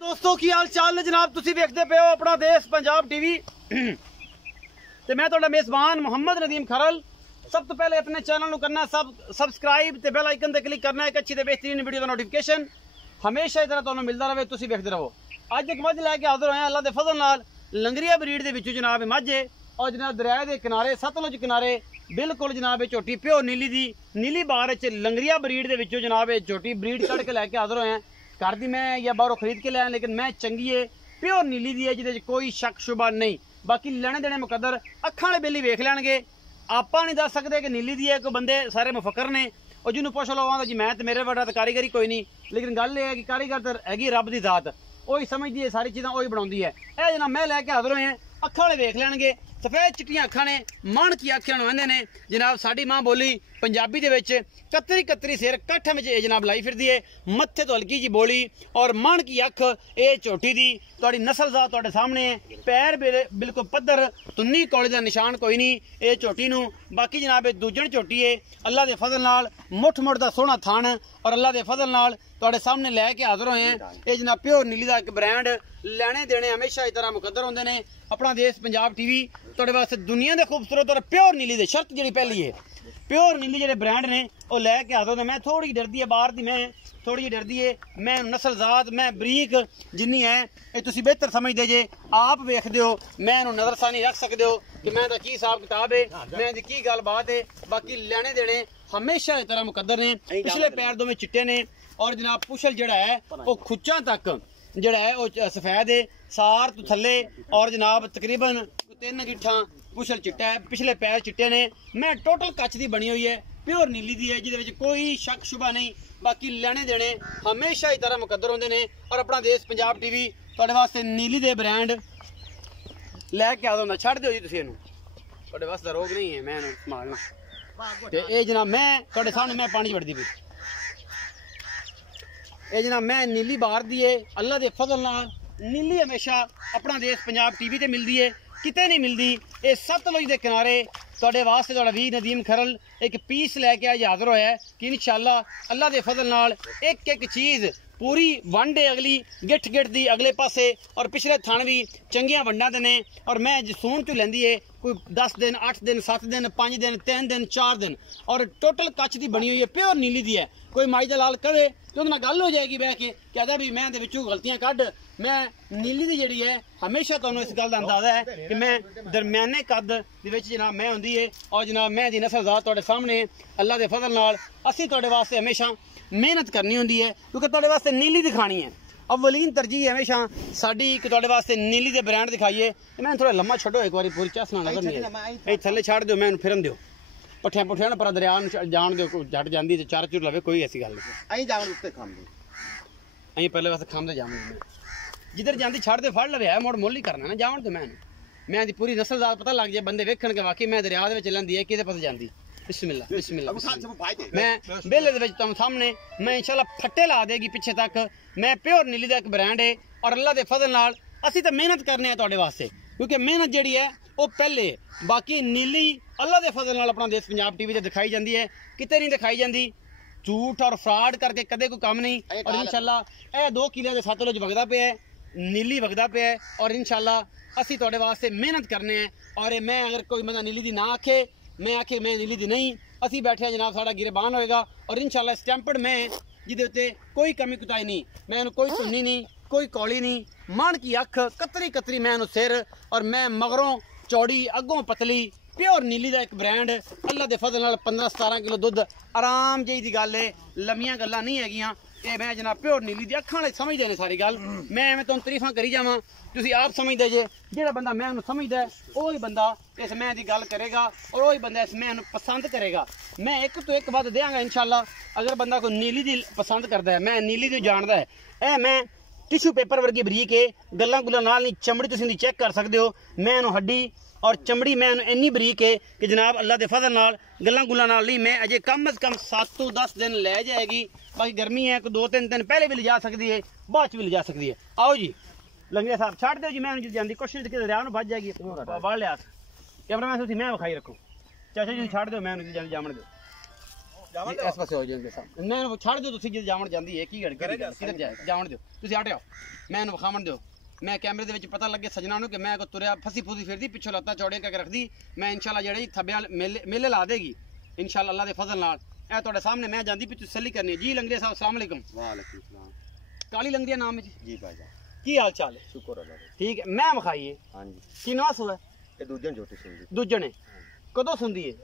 दोस्तों की हाल चाल ने जनाब, तुसी देखते पे हो अपना देश पंजाब टीवी ते मैं तुहाडा मेजबान मोहम्मद नदीम खरल। सब तो पहले अपने चैनल करना सबसक्राइब ते बेल आइकन ते क्लिक करना है। एक अच्छी ते बेहतरीन वीडियो का नोटिफिकेशन हमेशा इस तरह तुहानू मिलता रहे, तुसी देखते रहो। अज एक मझ लैके हाजिर होया अल्लाह दे फजल नाल लंगरिया ब्रीड दे विचों जनाब मझ है और जनाब दरिया के किनारे सतलुज किनारे बिल्कुल जनाब झोटी प्योर नीली दी नीली बार च लंगरिया ब्रीड दे विचों जनाब झोटी ब्रीड कढ़ के लैके हाजिर होया। घर दी मैं या बाहरों खरीद के लिया, लेकिन मैं चंगी है प्योर नीली दी है जिहदे कोई शक शुबा नहीं। बाकी लेने देने मुकद्दर अखां वाले बेली वेख लैणगे, आपां नहीं दस सकते कि नीली दी है। कोई बंदे सारे मुफक्कर ने और जिन्होंने पुछ लो आंदा जी मैं तो मेरे बड़ा तो कारीगरी कोई नहीं, लेकिन गल यह है कि कारीगर तो हैगी रब दी जात, वही समझदी है सारी चीज़ां वही बनाउंदी है। यह जनाब मैं लैके हाजिर होए हैं, अखां वाले वेख लैणगे, सफेद चिट्टियां अखां ने, मन की अखां आंदे ने जनाब। साडी मां बोली पंजाबी दे विच कतरी कतरी सिर कट्ठ में जनाब लाई फिरदी है, मत्थे तो हल्की जी बोली और मन की अख। ये झोटी दी तुहाडी नस्ल दा तुहाडे सामने है, पैर बिल्कुल पद्धर, तुन्नी कौली दा निशान कोई नहीं ये झोटी नूं। बाकी जनाब दूजण झोटी है अल्लाह दे फजल नाल, मुठ मुठ दा सोहना थान और अल्लाह दे फजल नाल तुहाडे सामने लैके हाजिर होए हैं। ये जनाब प्योर नीली दा एक ब्रांड, लेने देने हमेशा इस तरह मुकद्दर होंदे ने। अपना देश पंजाब टीवी तुहाडे वास्ते दुनिया दे खूबसूरत और प्योर नीली दे शर्त जिहड़ी पहली है प्योर नीली जेडे ब्रांड ने वो लैके हाजिर होंदे। मैं थोड़ी जी डरदी है बाहर दी, मैं थोड़ी जी डरदी है, मैं नस्ल जात मैं बरीक जिन्नी है ये तुसीं बेहतर समझदे जे, आप वेखदे हो। मैं इहनूं नज़रसानी रख सकदे हो कि मैं दा की हिसाब किताब है, मैं दी की गल बात है। बाकी लेने देने हमेशा इस तरह मुकद्दर ने। पिछले पैर दोवें चिट्टे ने और जनाब पुछल जड़ा है वो खुच्चां तक जड़ा है वो सफेद है, सार तो थले और जनाब तकरीबन 3 गिट्ठा पुछल चिट्टा है, पिछले पैर चिट्टे ने। मैं टोटल कच्छ दी बनी हुई है, प्योर नीली दी है जिहदे विच कोई शक शुबा नहीं। बाकी लेने देने हमेशा इस तरह मुकद्दर होंदे ने और अपना देश पंजाब टीवी तुहाडे वास्ते नीली दे ब्रांड लैके आ होंदा। छड्ड दिओ जी तुसीं इहनूं, तुहाडे वास्ते रोग नहीं है, मैं इहनूं संभालना। ते ये जनाब मैं तुहाडे सामने मैं पानी वड़दी पई, ये जनाब मैं नीली बाहर दी है अल्लाह दे फजल नाल। नीली हमेशा अपना देश पंजाब टीवी ते मिलदी है, किते नहीं मिलदी। ये सतलुज दे किनारे तुहाडे वास्ते तुहाडा वीर नदीम खरल एक पीस लैके आज हाजिर होया है कि इंशाअल्लाह अल्लाह दे फजल नाल एक एक चीज़ पूरी वंड है, अगली गिठ गिठ दी अगले पासे और पिछले थण भी चंगियां वंडा दे ने। और मैं जसून चू लैंदी है कोई 10 दिन 8 दिन 7 दिन 5 दिन 3 दिन 4 दिन और टोटल कच्छ दी बनी हुई है, प्योर नीली दी है। कोई माई दा लाल कवे तो उहदे नाल गल हो जाएगी बह के कहदा भी मैं दे विचों गलतियां कढ। मैं नीली दी जिहड़ी है हमेशा तुहानूं इस गल दा अंदाजा है कि मैं दरम्याने कद दे विच जनाब मैं हुंदी है और जनाब मैं दी नस्ल जात तुहाडे सामने अल्लाह दे फजल नाल असीं तुहाडे वास्ते हमेशा मेहनत करनी होंदी है क्योंकि तुहाडे वास्ते नीली दिखानी है। अव्वलीन तरजीह हमेशा साडी कि तुहाडे वास्ते नीली दे ब्रांड दिखाइए। मैं थोड़ा लम्मा छड्डो एक बारी, पूरी चसना नजर नहीं थल्ले छड्ड दिओ, मैं फिरन दिओ पट्ठियां पुट्ठियां पर दरिया जान दिओ, झट जांदी ते चार चुर लवे, कोई ऐसी गल नहीं। अहीं जावन उत्ते खांदे अहीं पहले वास्ते खांदे जावन जिधर जांदी छड्ड दे फड़ लवे मुड़ मुल ही करना ना जावन तो मैं दी पूरी नस्ल दा पता लग जाए, बंदे वेखण के वाकई मैं दरिया दे विच लैंदी है किदे पासे जांदी। बिस्मिल्लाह बिस्मिल्लाह मैं बेले दे विच तुहानूं सामने मैं इंशाअल्लाह फट्टे ला देगी पीछे तक। मैं प्योर नीली दा एक ब्रांड है और अल्लाह दे फजल नाल असीं तां मेहनत करने हैं तुहाडे वास्ते क्योंकि मेहनत जिहड़ी है वो पहले। बाकी नीली अल्लाह दे फजल नाल अपना देश पंजाब टीवी ते दिखाई जाती है, किते नहीं दिखाई जाती। झूठ और फ्रॉड करके कदे कोई काम नहीं। और इंशाअल्लाह यह 2 किले के सतलुज वगदा पे है, नीली वगदा पे है और इंशाअल्लाह असीं तुहाडे वास्ते मेहनत करने हैं। और मैं अगर कोई बंदा नीली दी ना आखे, मैं आखे मैं नीली दी नहीं, असीं बैठे जनाब साडा गिरबान होएगा और इंशाअल्लाह स्टैंपड मैं जिहदे उत्ते कोई कमी कुताई नहीं, मैं इहनूं कोई सुन्नी नहीं कोई कौली नहीं, मन की अख कतरी कतरी मैं इहनूं सिर और मैं मगरों चौड़ी अगों पतली प्योर नीली दा एक ब्रांड अल्लाह दे फजल नाल 15-17 किलो दुध आराम जी दी गल है, लम्मियां गल्लां नहीं हैगियां। ये मैं जनाब प्योर नीली दी अखां वाले समझदे ने सारी गल, मैं एवें तुहानूं तरीफां करी जावां तुसीं आप समझदे जे। जेड़ा बंदा मैं उन्हें समझदा है वही बंदा इस मैं दी गल करेगा और वही बंदा इस मैं पसंद करेगा। मैं एक तो एक बात देंगा इंशाअल्लाह, अगर बंदा कोई नीली दी पसंद करता है, मैं नीली दी जानदा है, ए मैं टिशू पेपर वर्गी बरीक है, गल्लां गुल्लां नाल नहीं, चमड़ी तुसीं चेक कर सकते हो। मैं इहनूं हड्डी और चमड़ी मैं इन्नी बरीक है कि जनाब अल्लाह दे फजल नाल गल्लां गुल्लां नाल नहीं, मैं अजे कम अज कम 7 तो 10 दिन लै जाएगी। बाकी गर्मी है कोई 2-3 दिन पहले भी ले जा सकती है, बाद भी ले जा सकती है। आओ जी लंगरिया साहब छड़ दो जी, मैं जाती कोशिश कि दरिया बच जाएगी बढ़ लिया कैमरा मैन मैं विखाई रखो। चाचा जी छड़ दो, मैं जामन दो ਇਸ ਪਾਸੇ ਹੋ ਜਾਓਗੇ ਸਾਹਿਬ ਮੈਂ ਇਹਨੂੰ ਛੱਡ ਦਿਓ ਤੁਸੀਂ ਜੇ ਜਾਵਣ ਜਾਂਦੀ ਹੈ ਕੀ ਕਿੱਧਰ ਜਾਏ ਜਾਵਣ ਦਿਓ ਤੁਸੀਂ ਹਟ ਆਓ ਮੈਂ ਇਹਨੂੰ ਵਿਖਾਵਣ ਦਿਓ ਮੈਂ ਕੈਮਰੇ ਦੇ ਵਿੱਚ ਪਤਾ ਲੱਗੇ ਸਜਣਾ ਨੂੰ ਕਿ ਮੈਂ ਕੋ ਤੁਰਿਆ ਫਸੀ ਫੂਸੀ ਫਿਰਦੀ ਪਿੱਛੋਂ ਲੱਤਾਂ ਚੌੜੀਆਂ ਕਰਕੇ ਰੱਖਦੀ ਮੈਂ ਇਨਸ਼ਾਅੱਲਾ ਜਿਹੜੇ ਥੱਬੇ ਮੇਲੇ ਲਾ ਦੇਗੀ ਇਨਸ਼ਾਅੱਲਾ ਅੱਲਾ ਦੇ ਫਜ਼ਲ ਨਾਲ ਇਹ ਤੁਹਾਡੇ ਸਾਹਮਣੇ ਮੈਂ ਜਾਂਦੀ ਪਈ ਤਸੱਲੀ ਕਰਨੀ ਜੀ ਲੰਗੜੀਆ ਸਾਹਿਬ अस्सलाम वालेकुम वालेकुम सलाम काली लंगड़िया नाम है जी भाईजान की हाल चाल है शुक्र अल्लाह का ठीक है मैं विखाइए हाँ जी की नवास हुआ ये दूजन झोटी सुन जी दूजे ने कदों सुनदी है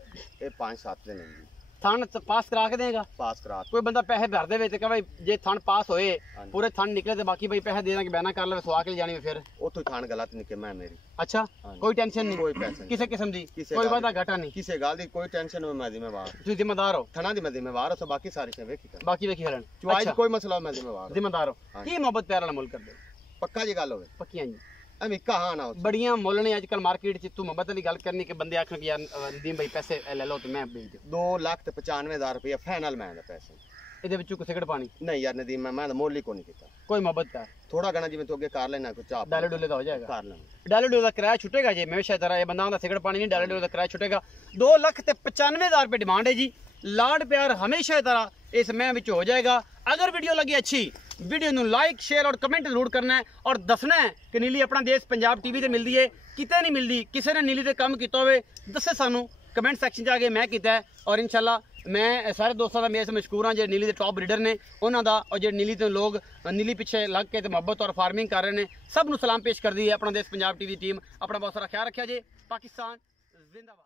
ये 5-7 दिन जी ਥਣ ਪਾਸ ਕਰਾ ਕੇ ਦੇਗਾ पास करा ਕੋਈ ਬੰਦਾ ਪੈਸੇ ਭਰ ਦੇਵੇ ਤੇ ਕਹੇ ਜੇ ਥਣ ਪਾਸ ਹੋਏ ਹਾਂਜੀ। ਪੂਰੇ ਥਣ ਨਿਕਲੇ ਤੇ ਬਾਕੀ ਬਈ ਪੈਸੇ ਦੇ ਦਾਂਗੇ ਬੈਨਾ ਕਰ ਲਵੇ ਸਵਾ ਕੇ ਜਾਣੀ ਫਿਰ उतो थान गलत निके मैं मेरी ਅੱਛਾ ਹਾਂਜੀ। ਕੋਈ ਟੈਨਸ਼ਨ ਨਹੀਂ कोई पैसे नहीं ਕਿਸੇ किस्म ਦੀ ਕਿਸੇ ਕੋਈ ਗੱਲ ਵਾਦਾ ਘਾਟਾ ਨਹੀਂ किसी गाल दी कोई टेंशन हो मैं जिम्मेवार ਤੁਸੀਂ ਜ਼ਿੰਮੇਦਾਰ ਹੋ थाना दी मैं जिम्मेवार हूं बाकी सारी से वेखी कर ਬਾਕੀ ਵੇਖੀ ਹਰਨ चुआई कोई मसला मैं जिम्मेवार हूं ਜ਼ਿੰਮੇਦਾਰ ਹੋ ਹਾਂਜੀ। ਕੀ ਮੁਹੱਬਤ ਪਿਆਰ ਵਾਲਾ ਮੁੱਲ ਕਰਦੇ ਹੋ? पक्का जी गल होवे ਪੱਕੀਆਂ ਜੀ अमी कहां ना हो ਬੜੀਆਂ ਮੁੱਲ ਨੇ ਅੱਜ ਕੱਲ ਮਾਰਕੀਟ 'ਚ ਤੂੰ ਮੁਹੱਬਤ ਵਾਲੀ ਗੱਲ ਕਰਨੀ ਕਿ ਬੰਦੇ ਆਖਣ ਕਿ ਯਾਰ ਨਦੀਮ ਭਾਈ ਪੈਸੇ ਲੈ ਲਓ ਤੇ ਮੈਂ ਭੇਜ ਦਿਓ 2,95,000 रुपया फाइनल मैं दे पैसे ਇਹਦੇ ਵਿੱਚੋਂ ਕੋਈ ਸਿਗਰਟ ਪਾਣੀ नहीं यार नदीम मैं मोल ही को नहीं कीता ਕੋਈ ਮੁਹੱਬਤ ਕਰ थोड़ा घना जिवें तू अगे कर लेना कोई चाह ਡਾਲੇ ਡੋਲੇ ਦਾ ਹੋ ਜਾਏਗਾ कर लेना ਡਾਲੇ ਡੋਲੇ ਦਾ ਕਿਰਾਇਆ ਛੁੱਟੇਗਾ ਜੇ ਮੈਂ ਸ਼ਾਇਦ ਇਹ ਬੰਦਾ ਦਾ ਸਿਗਰਟ ਪਾਣੀ ਨਹੀਂ ਡਾਲੇ ਡੋਲੇ ਦਾ ਕਿਰਾਇਆ ਛੁੱਟੇਗਾ 2,95,000 ਰੁਪਏ ਡਿਮਾਂਡ ਹੈ ਜੀ ਲਾਡ ਪਿਆਰ ਹਮੇਸ਼ਾ ਤਰ੍ਹਾਂ ਇਸ ਮੈਂ ਵਿੱਚ ਹੋ ਜਾਏਗਾ अगर वीडियो लगी अच्छी वीडियो ਨੂੰ ਲਾਈਕ ਸ਼ੇਅਰ ਔਰ ਕਮੈਂਟ ਜ਼ਰੂਰ ਕਰਨਾ ਹੈ ਔਰ ਦੱਸਣਾ ਹੈ ਕਿ ਨੀਲੀ ਆਪਣਾ ਦੇਸ਼ ਪੰਜਾਬ ਟੀਵੀ ਤੇ ਮਿਲਦੀ ਹੈ ਕਿਤੇ ਨਹੀਂ ਮਿਲਦੀ ਕਿਸੇ ਨੇ ਨੀਲੀ ਤੇ ਕੰਮ ਕੀਤਾ ਹੋਵੇ ਦੱਸੇ ਸਾਨੂੰ ਕਮੈਂਟ ਸੈਕਸ਼ਨ 'ਚ ਆ ਕੇ ਮੈਂ ਕੀਤਾ ਹੈ ਔਰ ਇਨਸ਼ਾਅੱਲਾ ਮੈਂ ਸਾਰੇ ਦੋਸਤਾਂ ਦਾ ਮੇਰੇ ਮਸ਼ਕੂਰ ਹਾਂ ਜਿਹੜੇ ਨੀਲੀ ਦੇ ਟੌਪ ਬਰੀਡਰ ਨੇ ਉਹਨਾਂ ਦਾ ਔਰ ਜਿਹੜੇ ਨੀਲੀ ਤੋਂ ਲੋਕ ਨੀਲੀ ਪਿੱਛੇ ਲੱਗ ਕੇ ਤੇ ਮੁਹੱਬਤ ਔਰ ਫਾਰਮਿੰਗ ਕਰ ਰਹੇ ਨੇ ਸਭ ਨੂੰ ਸਲਾਮ ਪੇਸ਼ ਕਰਦੀ ਹੈ ਆਪਣਾ ਦੇਸ਼ ਪੰਜਾਬ ਟੀਵੀ ਟੀਮ ਆਪਣਾ ਬਹੁਤ ਸਾਰਾ ਖਿਆਲ ਰੱਖਿਆ ਜੇ ਪਾਕਿਸਤਾਨ ਜ਼ਿੰਦਾਬਾਦ।